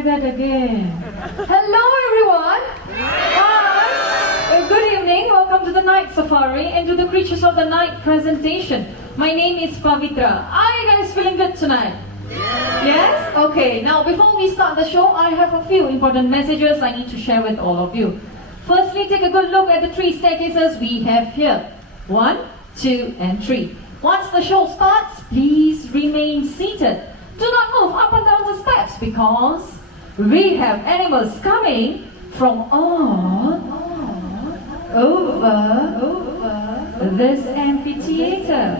try that again. Hello everyone! Hi! Good evening, welcome to the night safari and to the Creatures of the Night presentation. My name is Pavitra. Are you guys feeling good tonight? Yes? Okay, now before we start the show, I have a few important messages I need to share with all of you. Firstly, take a good look at the 3 staircases we have here. 1, 2, and 3. Once the show starts, please remain seated. Do not move up and down the steps because we have animals coming from all over this amphitheatre.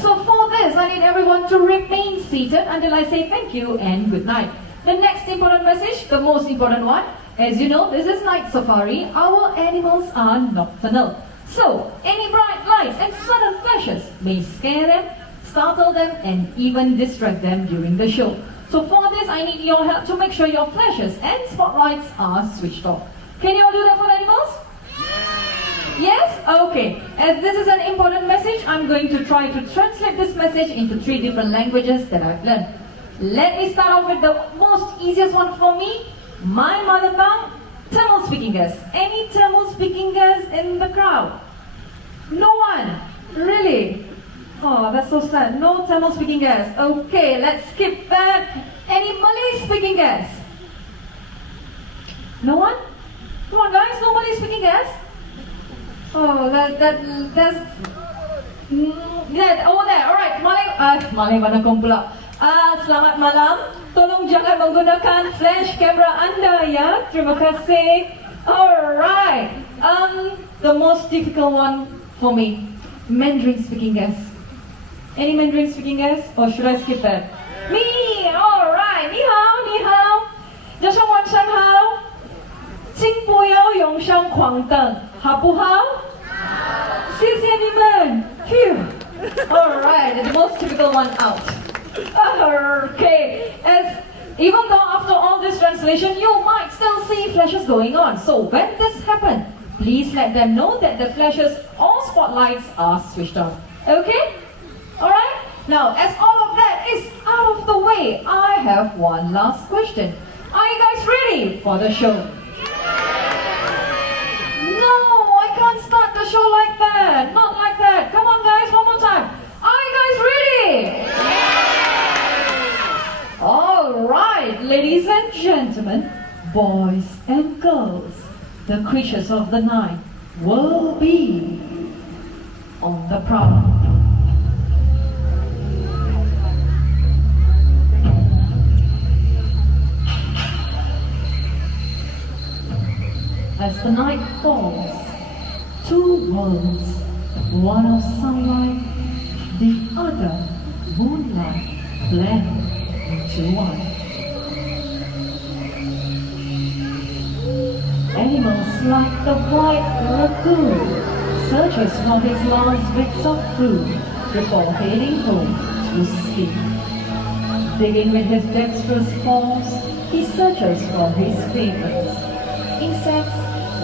So for this, I need everyone to remain seated until I say thank you and good night. The next important message, the most important one, as you know, this is night safari. Our animals are nocturnal. So, any bright lights and sudden flashes may scare them, startle them, and even distract them during the show. So for this, I need your help to make sure your flashes and spotlights are switched off. Can you all do that for the animals? Yes? Okay. As this is an important message, I'm going to try to translate this message into 3 different languages that I've learned. Let me start off with the most easiest one for me. My mother tongue, Tamil speaking guests. Any Tamil speaking guests in the crowd? No one? Really? Oh, that's so sad. No Tamil speaking guests. Okay, let's skip that. Any Malay speaking guests? No one? Come on guys, no Malay speaking guests? Oh, that's... Yeah, over there. Alright, Malay mana kong pula. Selamat malam. Tolong jangan menggunakan flash kamera anda ya. Terima kasih. Alright. The most difficult one for me. Mandarin speaking guests. Any Mandarin speaking guests? Or should I skip that? Me! Alright. Ni hao, ni hao. 早上晚上好。请不要用上黄灯，好不好？谢谢你们。Phew. Alright, the most typical one out. Okay, as even though after all this translation, you might still see flashes going on. So when this happens, please let them know that the flashes or spotlights are switched on. Okay? Alright? Now, as all of that is out of the way, I have one last question. Are you guys ready for the show? No, I can't start the show like that. Not like that. Come on guys, one more time. Are you guys ready? Alright, ladies and gentlemen, boys and girls, the creatures of the night will be on the prowl. As the night falls, 2 worlds, one of sunlight, the other moonlight, blend into one. Animals like the white raccoon searches for his last bits of food before heading home to sleep. Digging with his dexterous paws, he searches for his favorites: insects,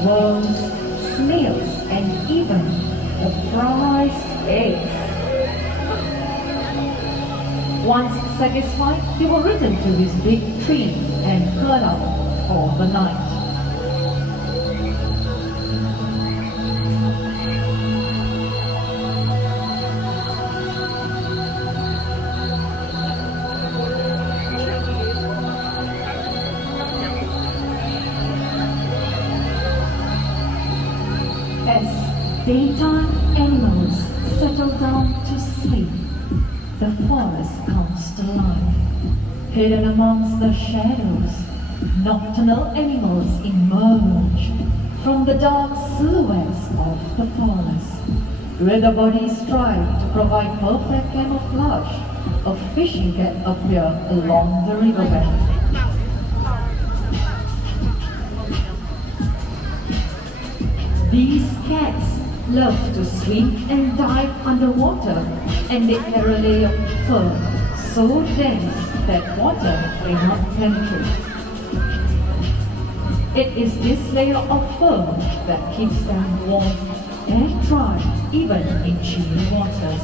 worms, snails, and even the prized eggs. Once satisfied, he will return to his big tree and curl up for the night. As daytime animals settle down to sleep, the forest comes to life. Hidden amongst the shadows, nocturnal animals emerge from the dark silhouettes of the forest, where the bodies strive to provide perfect camouflage. A fishing cat appears along the riverbank. These cats love to swim and dive underwater, and they carry a layer of fur so dense that water cannot penetrate. It is this layer of fur that keeps them warm and dry even in chilly waters.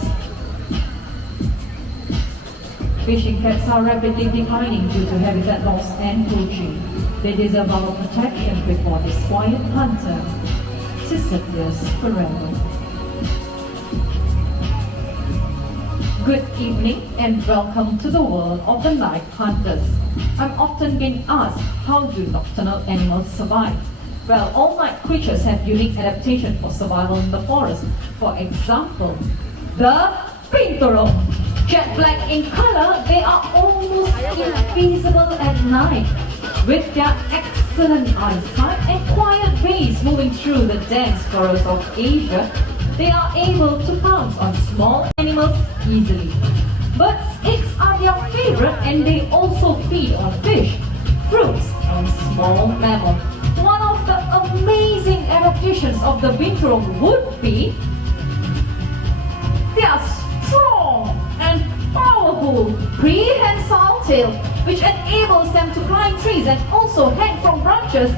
Fishing cats are rapidly declining due to habitat loss and poaching. They deserve our protection before this quiet hunter disappears forever. Good evening and welcome to the world of the night hunters. I'm often being asked, how do nocturnal animals survive? Well, all night creatures have unique adaptations for survival in the forest. For example, the Binturong. Jet black in color, they are almost invisible at night. With their excellent eyesight and quiet ways moving through the dense forests of Asia, they are able to pounce on small animals easily. Birds' eggs are their favorite, and they also feed on fish, fruits, and small mammals. One of the amazing adaptations of the Binturong would be their strong and powerful prehensile tail, which enables them to climb trees and also hang from branches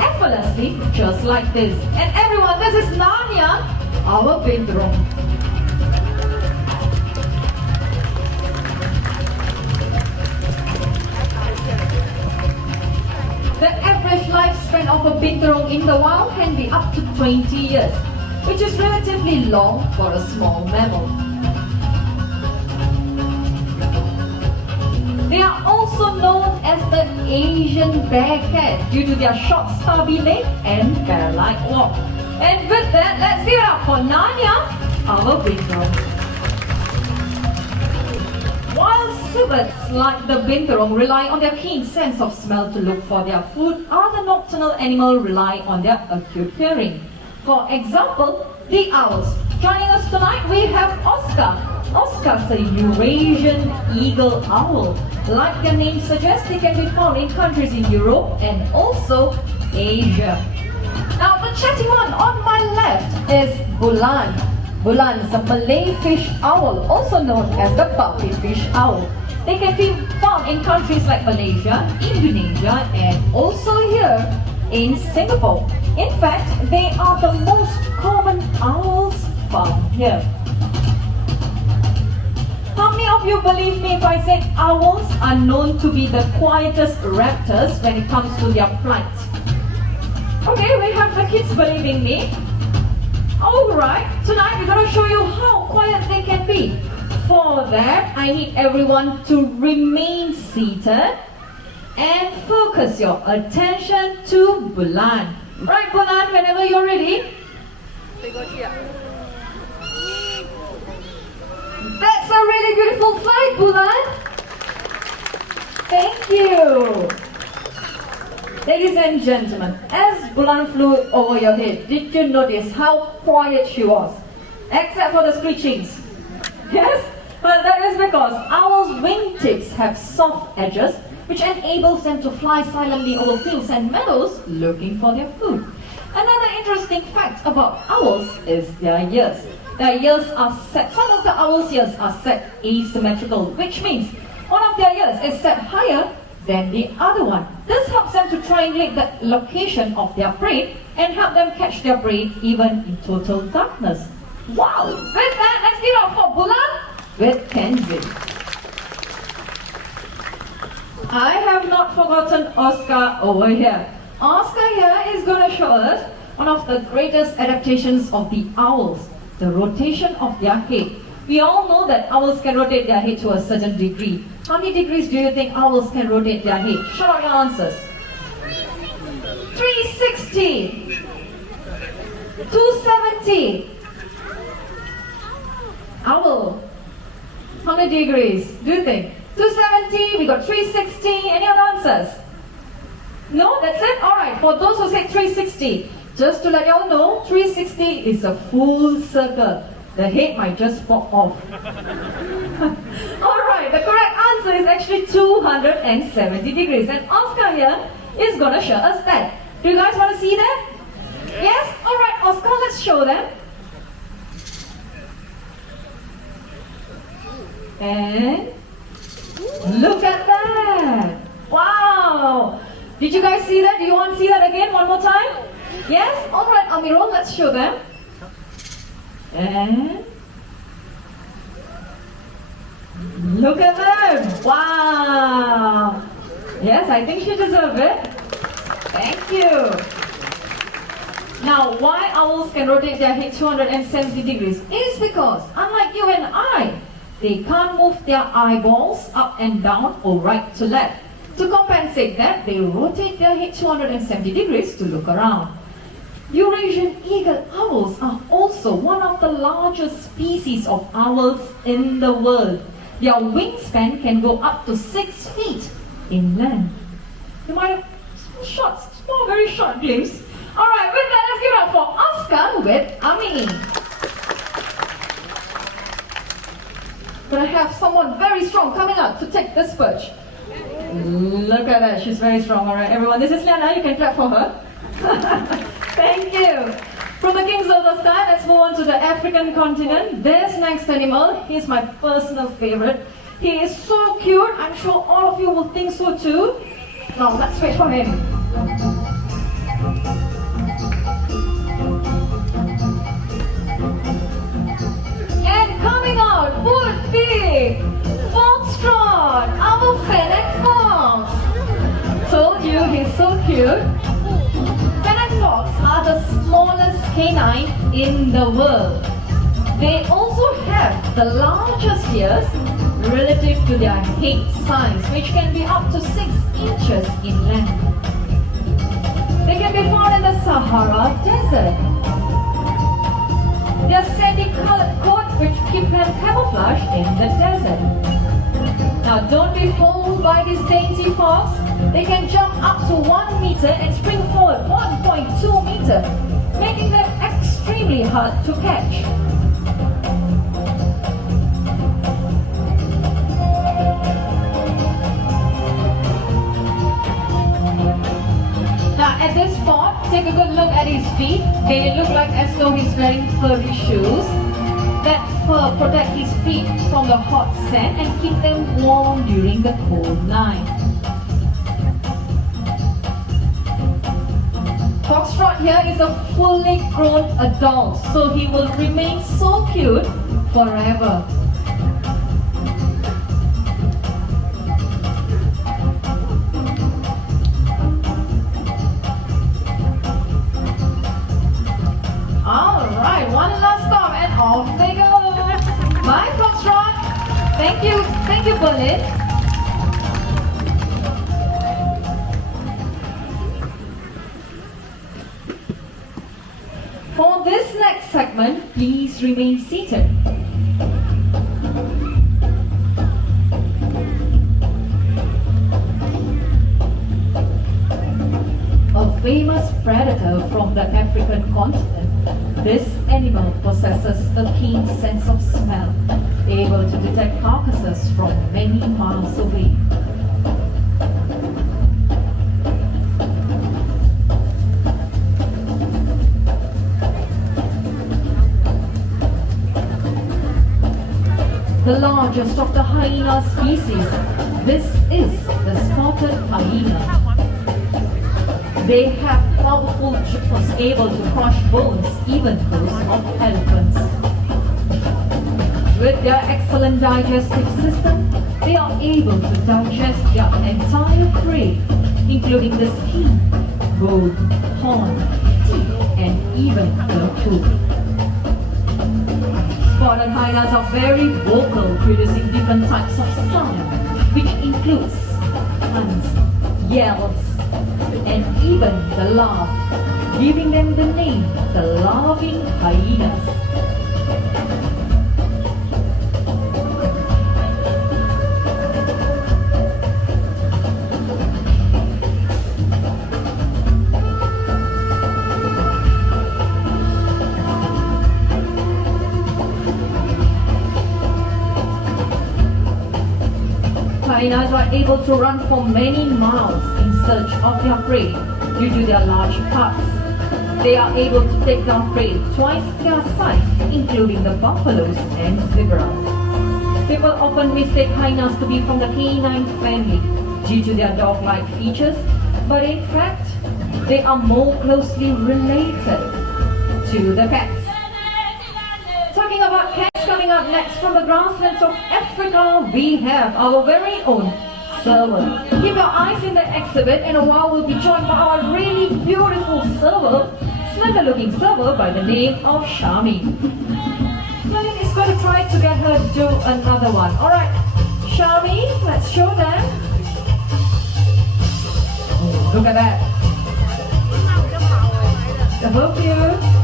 effortlessly, just like this. And everyone, this is Narnia, our Binturong. The average lifespan of a Binturong in the wild can be up to 20 years, which is relatively long for a small mammal. They are also known as the Asian bear cat due to their short stubby leg and bear-like walk. And with that, let's give it up for Narnia, our Binturong. While civets like the Binturong rely on their keen sense of smell to look for their food, other nocturnal animals rely on their acute hearing. For example, the owls. Joining us tonight, we have Oscar. Oscar's a Eurasian eagle owl. Like their name suggests, they can be found in countries in Europe and also Asia. Now, the chatty one on my left is Bulan. Bulan is a Malay fish owl, also known as the puppy fish owl. They can be found in countries like Malaysia, Indonesia, and also here in Singapore. In fact, they are the most common owls found here. How many of you believe me if I say owls are known to be the quietest raptors when it comes to their flight? Okay, we have the kids believing me. Alright, tonight we're going to show you how quiet they can be. For that, I need everyone to remain seated and focus your attention to Bulan. Right, Bulan, whenever you're ready. That's a really beautiful flight, Bulan. Thank you. Ladies and gentlemen, as Bulan flew over your head, did you notice how quiet she was? Except for the screechings. Yes? Well, that is because owls' wingtips have soft edges, which enables them to fly silently over fields and meadows looking for their food. Another interesting fact about owls is their ears. Their ears are set, some of the owls' ears are set asymmetrical, which means one of their ears is set higher than the other one. This helps them to triangulate the location of their prey and help them catch their prey even in total darkness. Wow! With that, let's give it up for Bulan with Kenzie. I have not forgotten Oscar over here. Oscar here is going to show us one of the greatest adaptations of the owls, the rotation of their head. We all know that owls can rotate their head to a certain degree. How many degrees do you think owls can rotate their head? Shout out your answers. 360. 270. Owl. How many degrees do you think? 270, we got 360. Any other answers? No, that's it? Alright, for those who say 360, just to let you all know, 360 is a full circle. The head might just pop off. Alright, the correct answer is actually 270 degrees. And Oscar here is going to show us that. Do you guys want to see that? Yes? Alright, Oscar, let's show them. And look at that. Wow. Did you guys see that? Do you want to see that again one more time? Yes? Alright, Amirul, let's show them. And Look at them! Wow! Yes, I think she deserves it. Thank you. Now, why owls can rotate their head 270 degrees is because, unlike you and I, they can't move their eyeballs up and down or right to left. To compensate that, they rotate their head 270 degrees to look around. Eurasian eagle owls are also one of the largest species of owls in the world. Their wingspan can go up to 6 feet inland. You might have small, very short glimpse. Alright, with that, let's give it up for Oscar with Ami. Gonna have someone very strong coming up to take this perch. Look at that, she's very strong. Alright, everyone, this is Liana, you can clap for her. Thank you. From the kings of the sky, let's move on to the African continent. This next animal, he's my personal favorite. He is so cute, I'm sure all of you will think so too. Now, let's wait for him. And coming out would be Foxtrot, our Fennec Fox. Told you he's so cute. Fennec Fox are the smallest canine in the world. They also have the largest ears relative to their head size, which can be up to 6 inches in length. They can be found in the Sahara Desert. Their sandy-colored coat which keep them camouflaged in the desert. Now don't be fooled by this dainty fox. They can jump up to 1 meter and spring forward 1.2 meter, making them extremely hard to catch. Now at this spot, take a good look at his feet. They look like as though he's wearing furry shoes. That fur protects his feet from the hot sand and keep them warm during the cold night. Foxtrot here is a fully grown adult, so he will remain so cute forever. Alright, one last stop and off they go. Bye Foxtrot. Thank you Berlin. For this next segment, please remain seated. A famous predator from the African continent, this animal possesses a keen sense of smell, able to detect carcasses from many miles away. The largest of the hyena species, this is the spotted hyena. They have powerful jaws able to crush bones, even those of elephants. With their excellent digestive system, they are able to digest their entire prey, including the skin, bone, horn, teeth, and even the tooth. Spotted hyenas are very vocal, producing different types of sound, which includes hunts, yells, and even the laugh, giving them the name the laughing hyenas. Hyenas are able to run for many miles in search of their prey due to their large parts. They are able to take down prey twice their size, including the buffaloes and zebras. People often mistake hyenas to be from the canine family due to their dog-like features, but in fact, they are more closely related to the cats. Talking about cats coming coming up next from the grasslands of Africa, we have our very own Serval. Keep your eyes in the exhibit, and a while we'll be joined by our really beautiful Serval, slender-looking Serval by the name of Shami. Nalin is going to try to get her to do another one. Alright, Shami, let's show them. Oh, look at that. I hope you.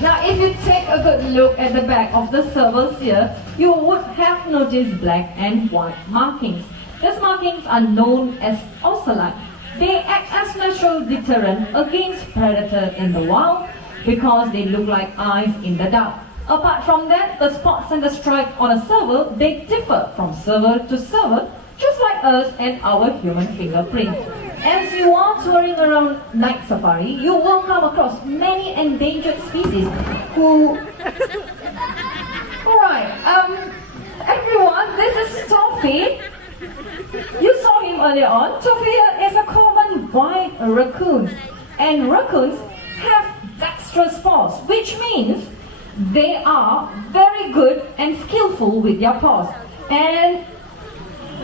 Now if you take a good look at the back of the Servals here, you would have noticed black and white markings. These markings are known as ocelot. They act as natural deterrent against predators in the wild because they look like eyes in the dark. Apart from that, the spots and the stripe on a serval, they differ from serval to serval, just like us and our human fingerprint. As you are touring around night safari, you will come across many endangered species who... Alright, everyone, this is Toffee. You saw him earlier on. Toffee is a common white raccoon. And raccoons have dexterous paws, which means they are very good and skillful with their paws. And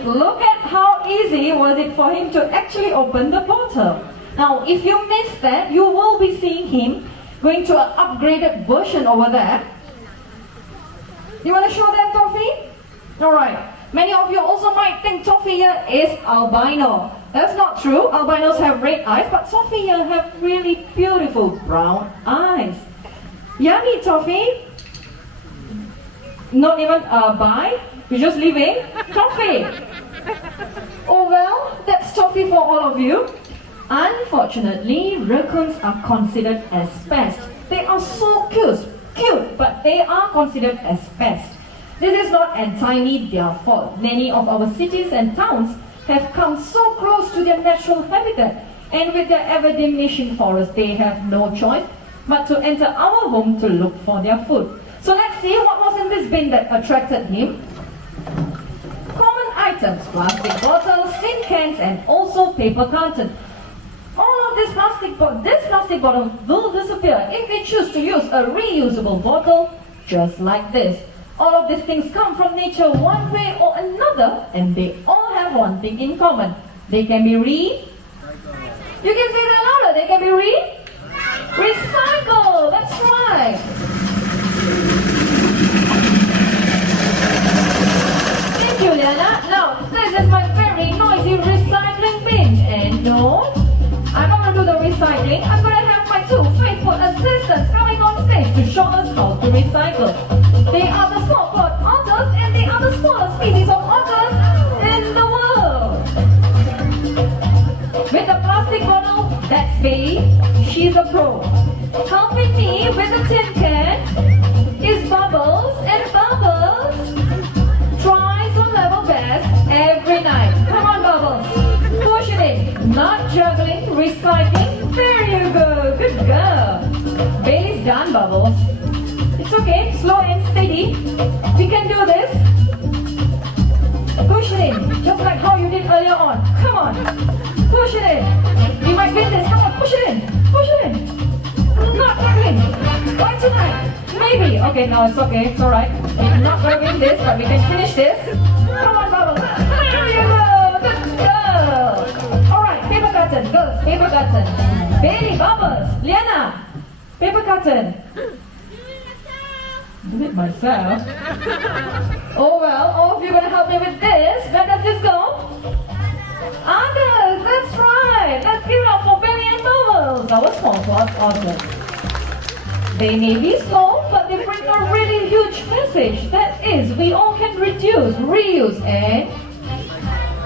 look at how easy was it for him to actually open the bottle. Now, if you missed that, you will be seeing him going to an upgraded version over there. You want to show them, Toffee? Alright. Many of you also might think Toffee here is albino. That's not true. Albinos have red eyes, but Toffee here have really beautiful brown eyes. Yummy, Toffee. Not even bi. You're just leaving? Toffee! Oh well, that's Toffee for all of you. Unfortunately, raccoons are considered as pests. They are so cute, but they are considered as pests. This is not entirely their fault. Many of our cities and towns have come so close to their natural habitat, and with their ever-diminishing forests, they have no choice but to enter our home to look for their food. So let's see what was in this bin that attracted him. Common items, plastic bottles, tin cans, and also paper carton. All of this plastic bottle will disappear if we choose to use a reusable bottle just like this. All of these things come from nature one way or another, and they all have one thing in common. They can be You can say that louder. They can be recycled. That's right. Thank you, Liana. Now, this is my very noisy recycling bin. And no, I'm not going to do the recycling. I'm going to have my two faithful assistants coming on stage to show us how to recycle. They are the small-clawed otters, and they are the smallest species of otters in the world. With the plastic bottle, that's Bailey. She's a pro. Helping me with the tin can is Bubbles, and Bubbles tries to level best every night. Come on, Bubbles. Push it in. Not juggling, recycling. There you go. Good girl. Bailey's done, Bubbles. It's okay. Slow and steady. We can do this. Push it in. Just like how you did earlier on. Come on. Push it in. We might win this. Come on. Push it in. Push it in. Not juggling. Why tonight? Maybe. Okay, no, it's okay. It's alright. We're not going to win this, but we can finish this. Come on, Bubbles. There you go. Good girl. Alright, paper curtain. Girls, paper curtain. Bailey, Bubbles, Liana. Paper curtain. Do it myself. Oh well, all of you are going to help me with this. Where does this go? Others, that's right. Let's give it up for Bailey and Bubbles, our small-clawed otters. They may be small, but they bring a really huge message. That is, we all can reduce, reuse, and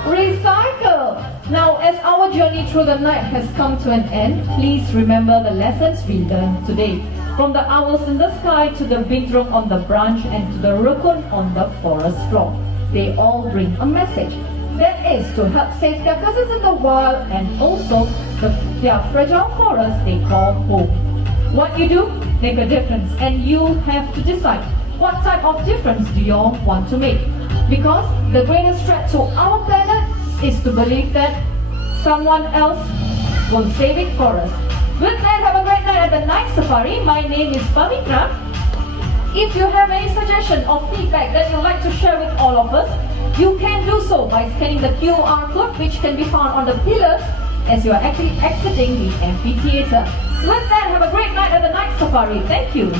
Recycle. Now, as our journey through the night has come to an end, please remember the lessons we learned today. From the owls in the sky to the Binturong on the branch and to the raccoon on the forest floor. They all bring a message. That is to help save their cousins in the wild and also their fragile forest they call home. What you do, make a difference, and you have to decide what type of difference do you all want to make. Because the greatest threat to our planet is to believe that someone else will save it for us. With that, have a great night at the night safari. My name is Pamitra. If you have any suggestion or feedback that you'd like to share with all of us, you can do so by scanning the QR code which can be found on the pillars as you are actually exiting the amphitheatre. With that, have a great night at the night safari. Thank you.